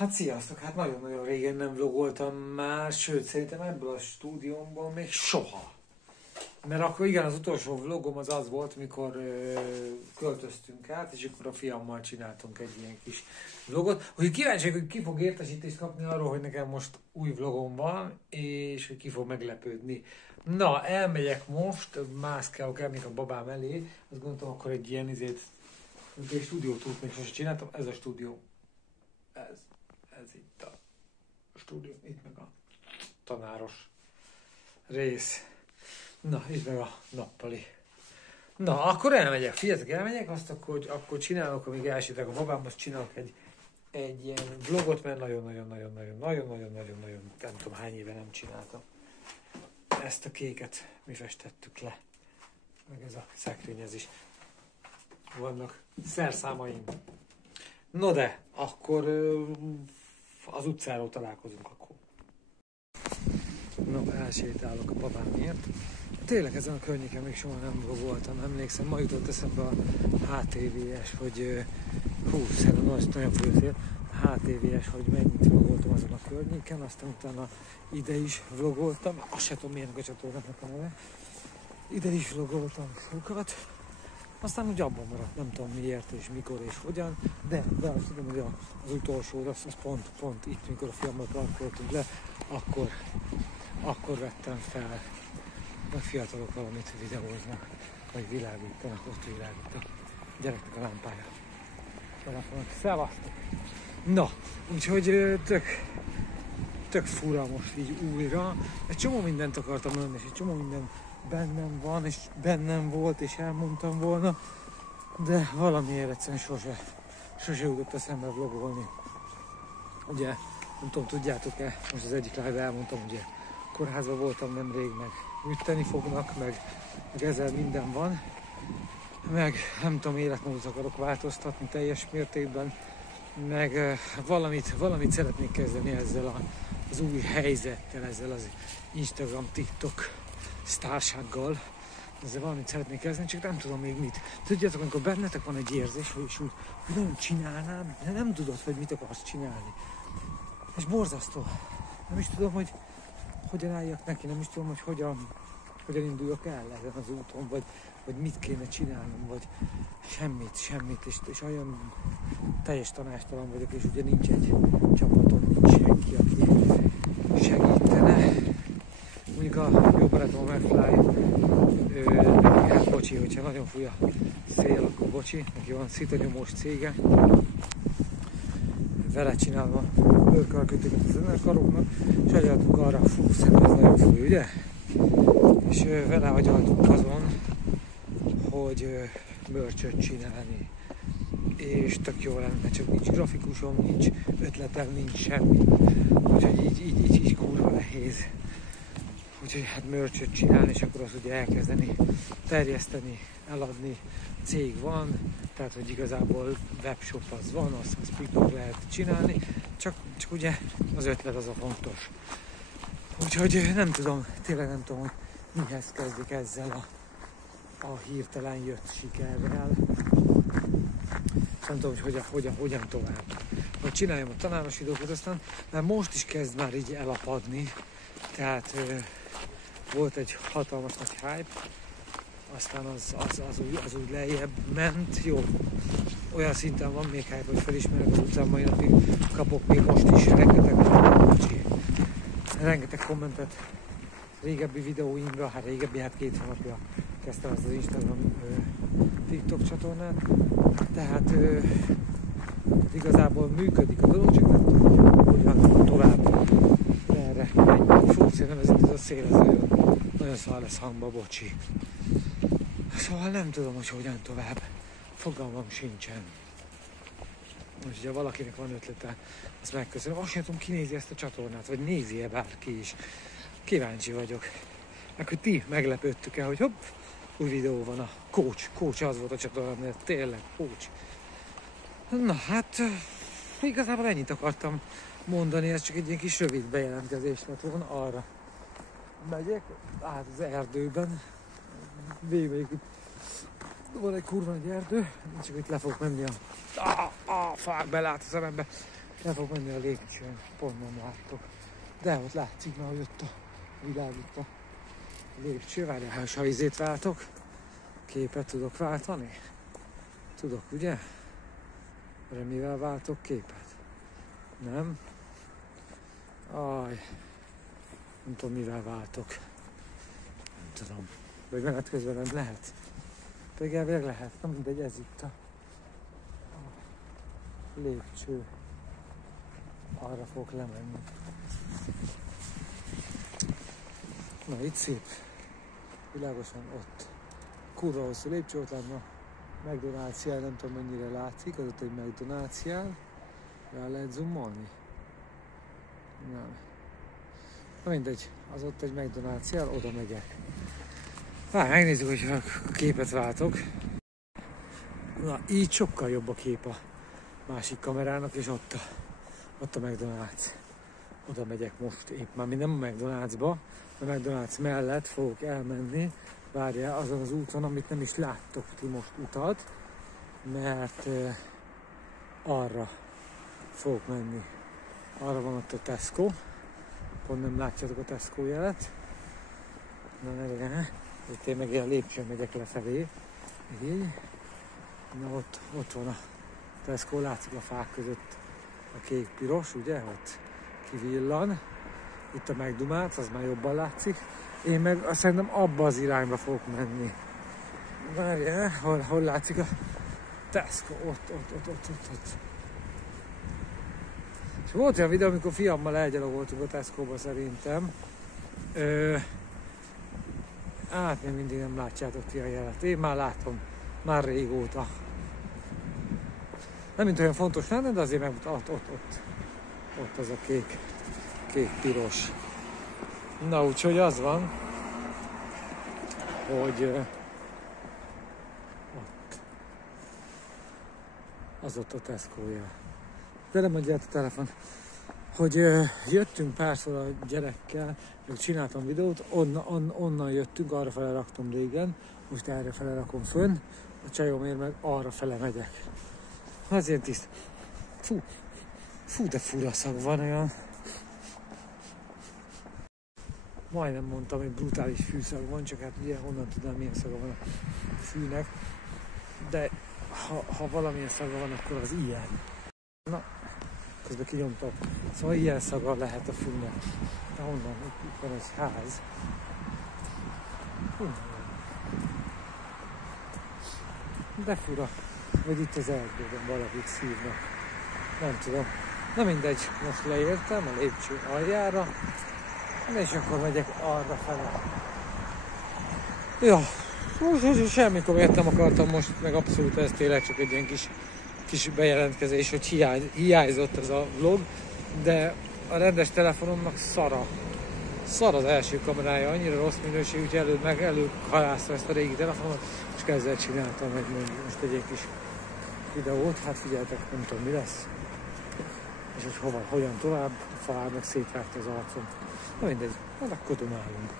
Hát sziasztok, hát nagyon-nagyon régen nem vlogoltam már, sőt szerintem ebből a stúdiómból még soha. Mert akkor igen, az utolsó vlogom az volt, mikor költöztünk át, és akkor a fiammal csináltunk egy ilyen kis vlogot. Hogy kíváncsiak, hogy ki fog értesítést kapni arról, hogy nekem most új vlogom van, és hogy ki fog meglepődni. Na, elmegyek most, mászkálok el még a babám elé, azt gondoltam akkor egy ilyen egy stúdiótúrt még sosem csináltam, ez a stúdió. Ez itt a stúdió, itt meg a tanáros rész. Na, itt meg a nappali. Na, akkor elmegyek, figyeljetek, elmegyek, azt akkor csinálok, amíg elsétek a babámhoz, csinálok egy ilyen vlogot, mert nagyon-nagyon, nem tudom hány éve nem csináltam. Ezt a kéket mi festettük le. Meg ez a szekrényez is. Vannak szerszámaim. No de, akkor az utcáról találkozunk akkor. No, elsétálok a babámért. Tényleg ezen a környéken még soha nem voltam, emlékszem, ma jutott eszembe a HTV-es, hogy szerintem nagyon főszél, HTV-es, hogy mennyit vlogoltam azon a környéken, aztán utána ide is vlogoltam, azt sem tudom milyenek a csatornáknak a neve. Ide is vlogoltam sokat, aztán úgy abban maradt, nem tudom miért és mikor és hogyan, de azt tudom, hogy az utolsó, az pont itt, mikor a fiammal parkoltunk le, akkor vettem fel, meg fiatalok valamit videóznak, vagy világítanak, ott világítanak. Gyereknek a lámpája. Telefonok, szevasztok! Na, úgyhogy tök fura most így újra. Egy csomó mindent akartam mondani, és egy csomó minden bennem van, és bennem volt, és elmondtam volna, de valamiért egyszerűen sose jutott eszembe vlogolni. Ugye, nem tudom, tudjátok-e, most az egyik live elmondtam, ugye kórházban voltam nemrég, meg műteni fognak, meg ezzel minden van, meg nem tudom, életmódot akarok változtatni teljes mértékben, meg valamit szeretnék kezdeni ezzel az új helyzettel, ezzel az Instagram, TikTok sztársággal, ezzel valamit szeretnék kezdeni, csak nem tudom még mit. Tudjátok, amikor bennetek van egy érzés, hogy nagyon csinálnám, de nem tudod, hogy mit akarsz csinálni. És borzasztó. Nem is tudom, hogy hogyan álljak neki, nem is tudom, hogy hogyan induljak el ezen az úton, vagy mit kéne csinálnom, vagy semmit, és olyan teljes tanástalan vagyok, és ugye nincs egy csapatom, nincs senki, aki segítene. Mondjuk a jó barátom a McFly, hát bocsi, hogyha nagyon fúj a szél, akkor bocsi, neki van szitanyomós cége, vele csinálva őrkarkötőket a zenekaroknak, és agyaltunk arra, szerintem ez nagyon fúj, ugye? És vele agyaltunk azon, hogy merch-öt csinálni, és tök jó lenne, csak nincs grafikusom, nincs ötletem, nincs semmi, úgyhogy így kurva nehéz. Úgyhogy hát merch-öt csinálni, és akkor azt ugye elkezdeni terjeszteni, eladni. Cég van, tehát hogy igazából webshop az van, azt pikpak lehet csinálni, csak ugye az ötlet az a fontos. Úgyhogy nem tudom, tényleg nem tudom, hogy mihez kezdik ezzel a hirtelen jött sikerrel. Nem tudom, hogy hogyan tovább. Hogy csináljam a tanárosi dolgokat, aztán már most is kezd már így elapadni. Tehát volt egy hatalmas nagy hype, aztán az úgy lejjebb ment. Jó, olyan szinten van még hype, hogy felismerek az utcán, mai napig kapok még most is rengeteg kommentet régebbi videóimra, hát 2 hónapja kezdtem ezt az Instagram TikTok csatornát, tehát igazából működik a dolog, csak nem tudom, hogyan tovább erre menjünk. Fú, szerintem ez itt a szél, ez nagyon szar lesz hangba, bocsi. Szóval nem tudom, hogy hogyan tovább, fogalmam sincsen. Most, ha valakinek van ötlete, azt megköszönöm. Azt sem tudom, ki nézi ezt a csatornát, vagy nézi-e bárki is. Kíváncsi vagyok. Meg hogy ti meglepődtük-e, hogy hopp, új videó van, a Coach az volt a csatornán, mert tényleg Coach. Na hát, igazából ennyit akartam mondani, ez csak egy ilyen kis rövid bejelentkezés lett volna, arra megyek, át az erdőben, végig itt van egy kurva nagy erdő, csak itt le fogok menni a fák belát a szemembe, Le fog menni a lépcsőn, pont nem láttok. De ott látszik már, hogy ott a világít a lépcső. Várjál, ha izét váltok, képet tudok váltani? Tudok, ugye? Mert mivel váltok képet? Nem? Aj, nem tudom mivel váltok. Nem tudom. Vagy menet közben nem lehet. Pedig elvileg lehet, nem mindegy, ez itt a lépcső. Arra fogok lemenni. Na itt szép. Világosan ott. Kurva hosszú lépcső, ott lenne a McDonald's jel, nem tudom mennyire látszik, az ott egy McDonald's jel. Rá lehet zoomolni? Nem. Na mindegy, az ott egy McDonald's jel, oda megyek. Megnézzük, hogy a képet váltok. Na, így sokkal jobb a kép a másik kamerának, és ott a McDonald's. Oda megyek most épp már, nem a McDonald'sba, a McDonald's mellett fogok elmenni. Várjál, azon az úton, amit nem is láttok ti most utat, mert arra fogok menni. Arra van ott a Tesco. Pont nem látjátok a Tesco jelet. Na, ne. Itt én meg a lépcsőn megyek lefelé. Így. Na ott van a Tesco, látszik a fák között a kék-piros, ugye? Ott kivillan. Itt a McDonald's, az már jobban látszik. Én meg szerintem abba az irányba fogok menni. Várjál, hol látszik a Tesco? Ott. És volt olyan videó, amikor fiammal elgyalogoltunk a Tesco-ba szerintem. Hát még mindig nem látjátok ti a jelet. Én már látom, már régóta. Nem mint olyan fontos lenne, de azért meg ott az a kék-piros. Na úgyhogy az van, hogy ott a Tesco-ja. De nem adja át a telefon. Hogy jöttünk párszor a gyerekkel, meg csináltam videót, onnan jöttünk, arra fele raktam régen, most erre fele rakom fönn, a csajomért meg arra fele megyek. Azért tiszt. Fú, de fura szag van olyan. Majdnem mondtam, hogy brutális fűszag van, csak hát ugye honnan tudom, milyen szaga van a fűnek. De ha valamilyen szaga van, akkor az ilyen. Na, közben kinyomtam. Szóval ilyen szaga lehet a fűnek. De honnan? Itt van egy ház. De fura. Vagy itt az erdőben valakit szívnak. Nem tudom. Na mindegy, most leértem a lépcső aljára. És akkor megyek arra fele. Ja, semmi komolyat nem akartam most, meg abszolút ez tényleg csak egy ilyen kis bejelentkezés, hogy hiányzott ez a vlog, de a rendes telefonomnak szar az első kamerája, annyira rossz minőségű, hogy előhalásztam ezt a régi telefonomot, és ezzel csináltam most egy kis videót, hát figyeltek, nem tudom mi lesz, és hogy hogyan tovább, a fal meg szétvágta az arcom. Na mindegy, akkor dumálunk.